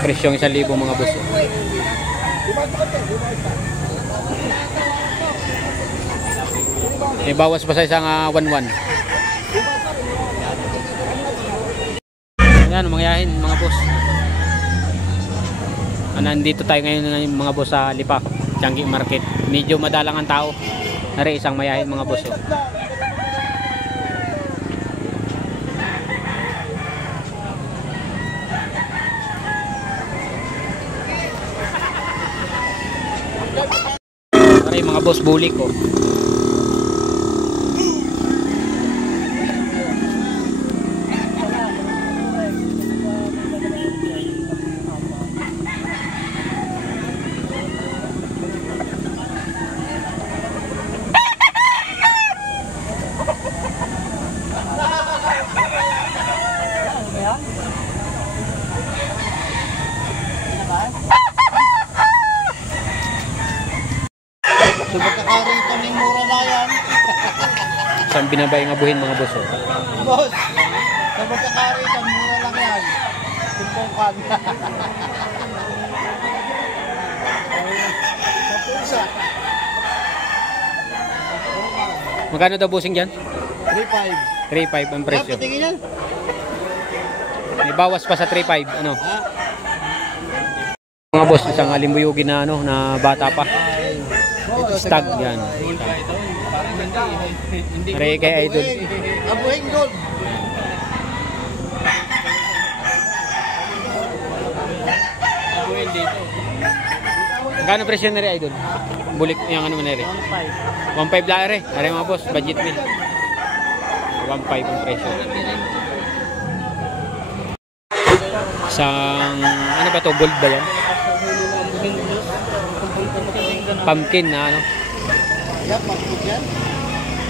Presyong 1,000 mga boss. May bawas pa sa isang 1,100. Yan, mangyahin mga boss. Nandito tayo ngayon mga boss sa Lipa, Changi Market. Medyo madalang ang tao. Nari isang mayahin mga boss. Nari mga boss, bulik ko. So magkakarito ng mura na yan. Saan binabay nga buhin mga boss? Boss, so magkakarito ng mura lang yan. Tumpongkan. Sa Magkano daw busing dyan? 3.5. 3.5 ang presyo. Patingin yan. May bawas pa sa 3.5. Ano? Mga boss, isang alimbuyugin na ano, na bata pa. Stag yan. Pare kay Idol. Abuhin gold. Abuhin dito. Magkano presyo na rin Idol? Bulik yung ano na rin? 1.5 lang rin. Are mga boss, budget meal. 1.5 ang presyo. Isang, ano ba to? Gold ba yan? Pumpkin na ano? Yan, pumpkin yan.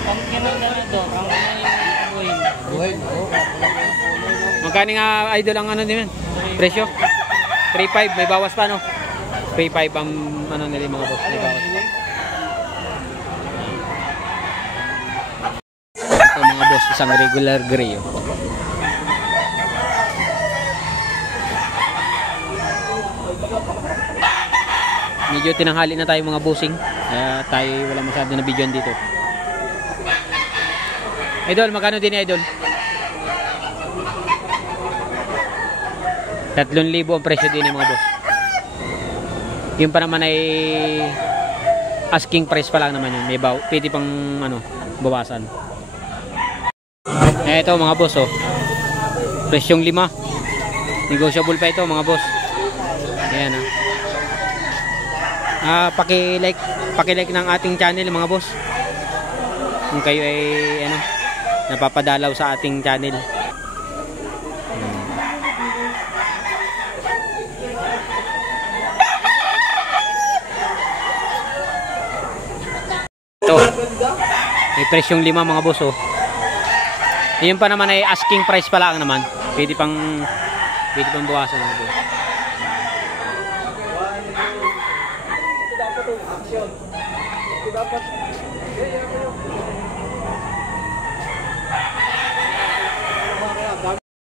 Pumpkin ang ganito. Ang buhin. Buhin, oo. Magkano nga Idol ang ano din yan? Presyo? 3.5, may bawas pa no? 3.5 ang ano nila mga boss, may bawas pa. Ito mga boss, isang regular gray oh. Medyo tinanghali na tayo mga bossing. Kaya tayo wala masyado na videoan dito. Idol, magkano din Idol? 3,000 ang presyo din mga boss. Yung pa naman ay asking price pa lang naman yun. May pwede pang ano, bawasan. Ito mga boss oh. Presyong 5. Negotiable pa ito mga boss. Ayan paki-like ng ating channel mga boss. Kung kayo ay ano, napapadalaw sa ating channel. Ito. May presyong 5 mga boss oh. Yun pa naman ay asking price pa lang naman. Pwede pang bawasan mga boss.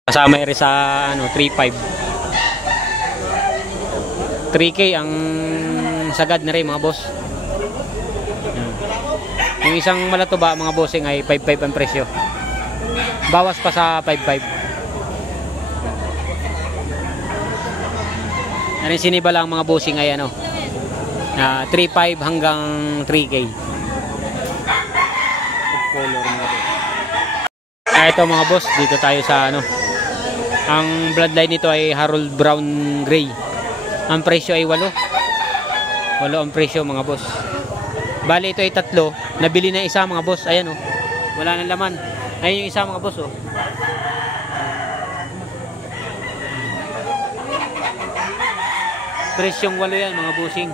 Kasama rin sa ano 3.5. 3K ang sagad na rin mga boss. Yung isang malatuba mga bossing ay 5.5 ang presyo. Bawas pa sa 5.5. Narin siniba lang mga bossing ay ano 3.5 hanggang 3K. Color mo ito. Ito mga boss, dito tayo sa ano. Ang bloodline nito ay Harold Brown Gray. Ang presyo ay 8. 8 ang presyo mga boss. Bali ito ay 3. Nabili na isa mga boss. Ayan oh. Wala nang laman. Ayun yung isa mga boss oh. Presyong 8 yan mga bossing.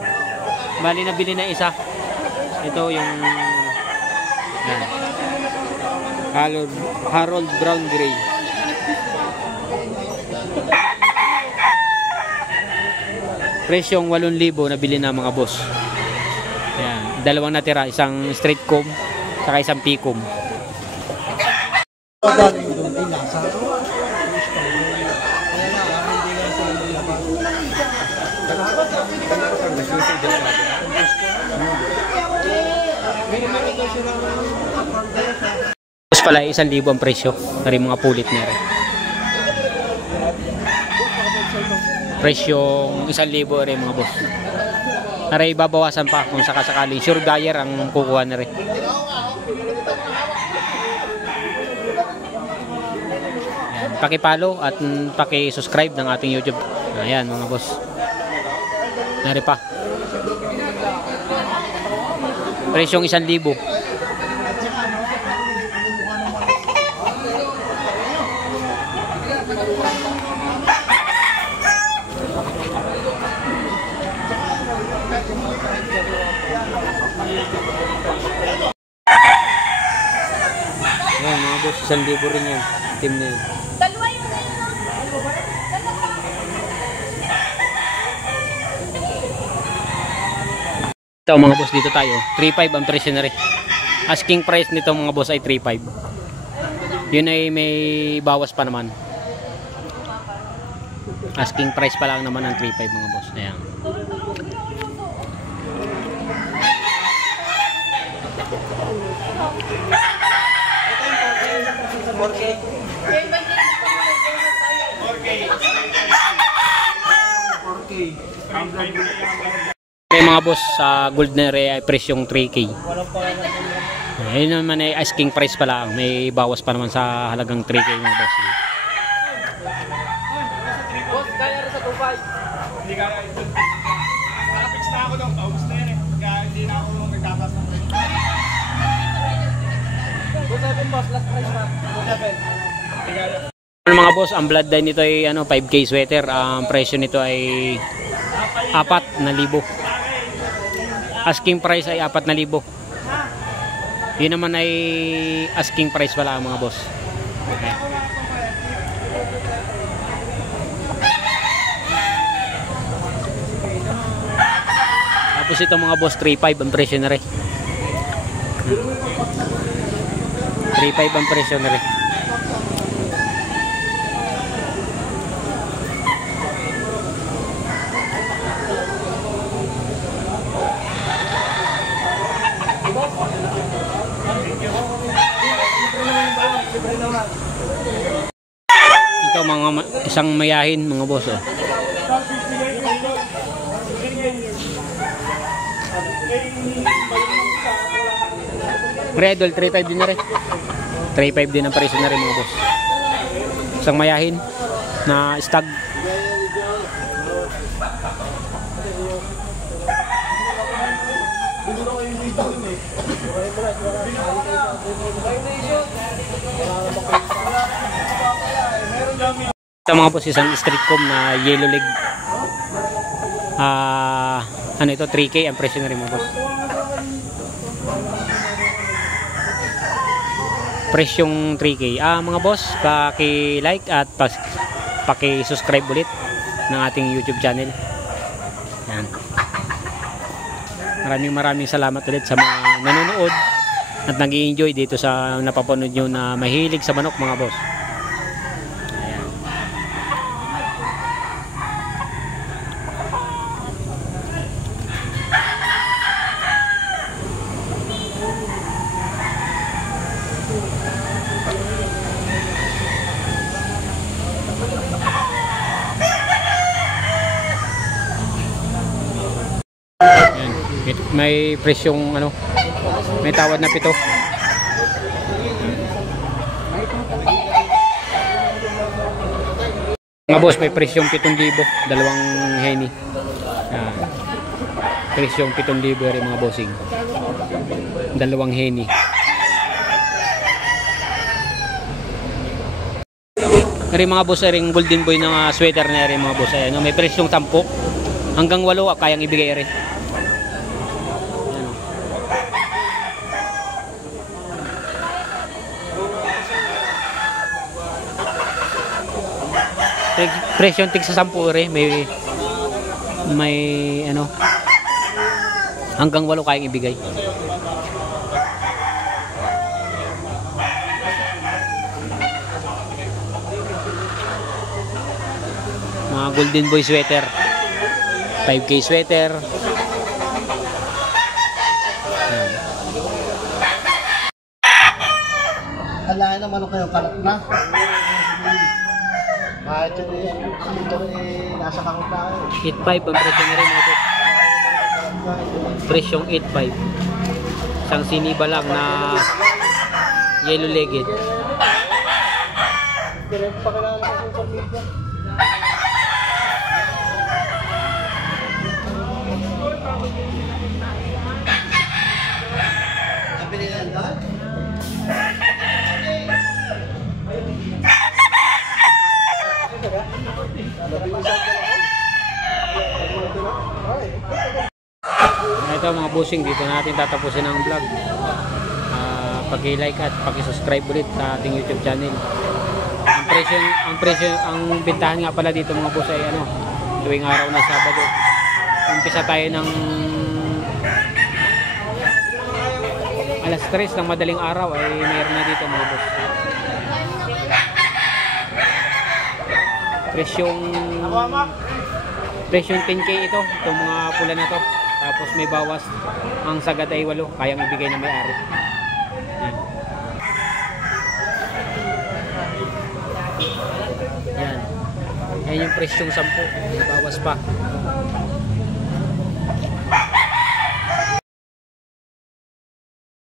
Bali nabili na isa. Ito yung yan. Harold Brown Gray. Presyong 8,000 nabili na mga boss. Yan, dalawang natira, isang straight comb saka isang picom. Tapos pala 1,000 ang presyo. Na rin mga pulit na rin. Presyong 1,000 rin mga boss. Aray babawasan pa kung sakasakaling sure buyer ang kukuha na rin. Ayan, paki-follow at paki-subscribe ng ating YouTube. Ayan mga boss. Nari pa. Presyong 1,000. Ayan mga boss, 1,000 rin yan. Team na yan. Ito mga boss, dito tayo. 3,500 ang presyo na rin. Asking price nito mga boss ay 3,500. Yun ay may bawas pa naman. Asking price pa lang naman ang 3,500 mga boss. Ayan. May mga boss sa gold na rin ay presyong 3K. Ayun naman ay asking price pa lang. May bawas pa naman sa halagang 3K mga boss. Boss, kaya rin sa 2.5. Hindi kaya ito. Nakapix na ako doon. Paubos na yan eh. Kaya hindi na ako nagtataas ng price. 2.7 boss, last price na. 2.7. Mga boss, ang bloodline nito ay 5K sweater. Ang presyo nito ay 4,000. Asking price ay 4,000. Yun naman ay asking price pala mga boss. Okay. Tapos ito mga boss, 3,500 ang presyo na rin. 3,500 ang presyo na rin. Ito mga isang mayahin mga boss oh. Redol 3.5 din na rin. 3.5 din ang presyo na rin mga boss. Isang mayahin na stag. Ito mga boss, isang street comb na yellow leg. Ano ito, 3K ang presyo na rin mga boss. Presyong 3K. Mga boss, paki-like at paki-subscribe ulit ng ating YouTube channel. Yan. Maraming salamat ulit sa mga nanonood at nag-i-enjoy dito sa napapanood nyo na mahilig sa manok mga boss. Ayan. May presyong may tawad na 7. Mga boss, may presyong 7,000, dalawang henny. Presyong 7,000 rin mga bossing. Dalawang henny. Rin mga boss, rin golden boy ng sweater na rin mga boss. Ayan, may presyong 10 hanggang 8 kayang ibigay rin. Presyon tig sa 10 rin, may hanggang 8 kayang ibigay. Mga golden boy sweater, 5K sweater, kinain ng manok kayo, kalat na. Kahit yung nasa kakot na kayo. 8.5 ang presyo na rin mga boss. Presyong 8.5. Isang siniba lang na yellow legged. Direct pa kailangan sa social media. Sabi nila yan doon? Ito mga bossing, dito natin tatapusin ang vlog. Paki-like at paki-subscribe ulit sa ating YouTube channel. Ang bentahan nga pala dito mga boss ay ano, tuwing araw ng Sabado. Umpisa tayo ng alas 3 ng madaling araw ay mayroon na dito mga boss. Presyong 10k ito, itong mga pula na to. Tapos may bawas, ang sagad ay 8, kayang ibigay na may-ari. Yan. Yan yung presyong 10, may bawas pa.